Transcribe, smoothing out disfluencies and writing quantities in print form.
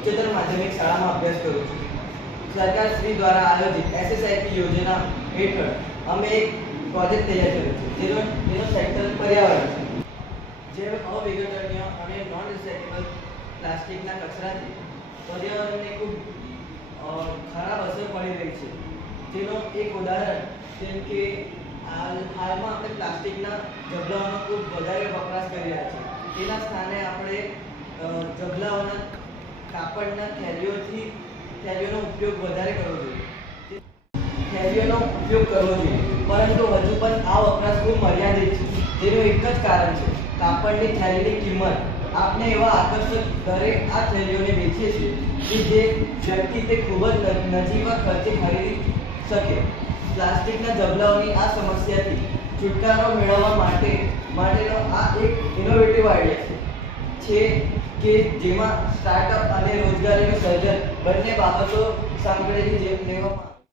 ઉચ્ચતર માધ્યમિક શાળામાં અભ્યાસ કરું છું. સરકાર શ્રી દ્વારા આયોજિત SSIP યોજના હેઠળ અમે એક પ્રોજેક્ટ તૈયાર કર્યો છે જેનો સેક્ટર પર્યાવરણ છે. જે અવિઘટનીય અને નોન રિસાયકેબલ પ્લાસ્ટિકના કચરાથી પર્યાવરણને ખૂબ ખરાબ અસર પડી રહી છે. જેનો એક ઉદાહરણ જેમ કે હાલમાં આપણે પ્લાસ્ટિકના ઝબલાઓનો ખૂબ વધારે વપરાશ કરી રહ્યા છીએ. તેના સ્થાને આપણે ઝબલાઓના કાપડના થેલીઓનો ઉપયોગ વધારે કરવો જોઈએ. થેલીઓનો ઉપયોગ કરવો જોઈએ, પરંતુ હજુ પણ આ વપરાશ ખૂબ મર્યાદિત છે. જેનું એક જ કારણ છે કાપડની થેલીની કિંમત. આપણે એવા આકર્ષક દરે આ થેલીઓને વેચીએ છીએ કે જે વ્યક્તિ તે ખૂબ જ નજીવા ખર્ચે ખરીદી શકે. પ્લાસ્ટિકના ઝબલાઓની આ સમસ્યાથી છુટકારો મેળવવા માટેનો આ એક ઇનોવેટિવ આઈડિયા છે કે જેમાં સ્ટાર્ટઅપ અને રોજગારીનું સર્જન બંને બાબતો સાંકળીને લેવામાં